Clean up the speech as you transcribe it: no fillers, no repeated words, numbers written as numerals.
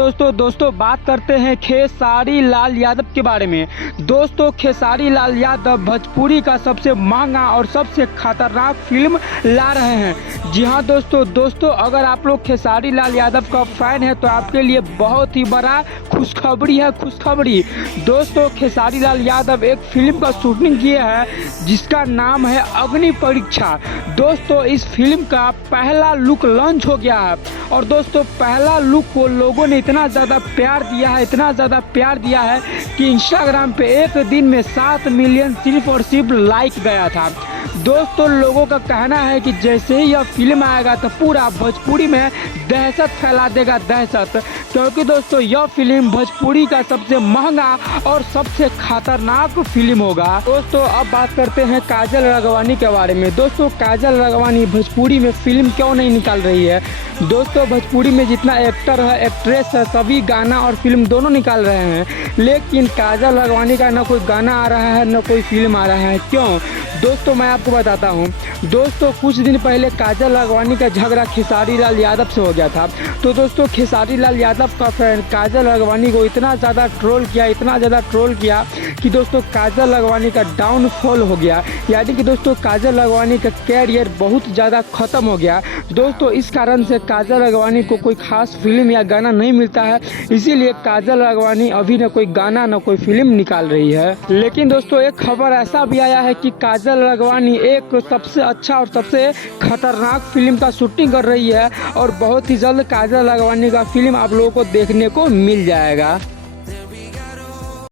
दोस्तों बात करते हैं खेसारी लाल यादव के बारे में। दोस्तों खेसारी लाल यादव भोजपुरी का सबसे महंगा और सबसे खतरनाक फिल्म ला रहे हैं। जी हाँ दोस्तों अगर आप लोग खेसारी लाल यादव का फैन है तो आपके लिए बहुत ही बड़ा खुशखबरी। दोस्तों खेसारी लाल यादव एक फिल्म का शूटिंग किया है जिसका नाम है अग्नि परीक्षा। दोस्तों इस फिल्म का पहला लुक लॉन्च हो गया है और दोस्तों पहला लुक को लोगों ने इतना ज़्यादा प्यार दिया है कि इंस्टाग्राम पे एक दिन में 7 मिलियन सिर्फ और सिर्फ लाइक गया था। दोस्तों लोगों का कहना है कि जैसे ही यह फिल्म आएगा तो पूरा भोजपुरी में दहशत फैला देगा क्योंकि दोस्तों यह फिल्म भोजपुरी का सबसे महंगा और सबसे खतरनाक फिल्म होगा। दोस्तों अब बात करते हैं काजल राघवानी के बारे में। दोस्तों काजल राघवानी भोजपुरी में फिल्म क्यों नहीं निकाल रही है? दोस्तों भोजपुरी में जितना एक्टर है एक्ट्रेस है सभी गाना और फिल्म दोनों निकाल रहे हैं, लेकिन काजल राघवानी का न कोई गाना आ रहा है न कोई फिल्म आ रहा है। क्यों? दोस्तों मैं आपको बताता हूँ। दोस्तों कुछ दिन पहले काजल राघवानी का झगड़ा खेसारी लाल यादव से हो गया था। तो दोस्तों खेसारी लाल यादव का फैन काजल राघवानी को इतना ज़्यादा ट्रोल किया कि दोस्तों काजल राघवानी का डाउनफॉल हो गया, यानी कि दोस्तों काजल राघवानी का कैरियर बहुत ज़्यादा ख़त्म हो गया। दोस्तों इस कारण से काजल राघवानी को कोई खास फिल्म या गाना नहीं मिलता है, इसीलिए काजल राघवानी अभी न कोई गाना न कोई फिल्म निकाल रही है। लेकिन दोस्तों एक खबर ऐसा भी आया है कि काजल राघवानी एक सबसे अच्छा और सबसे खतरनाक फिल्म का शूटिंग कर रही है और बहुत ही जल्द काजल राघवानी का फिल्म आप लोगों को देखने को मिल जाएगा।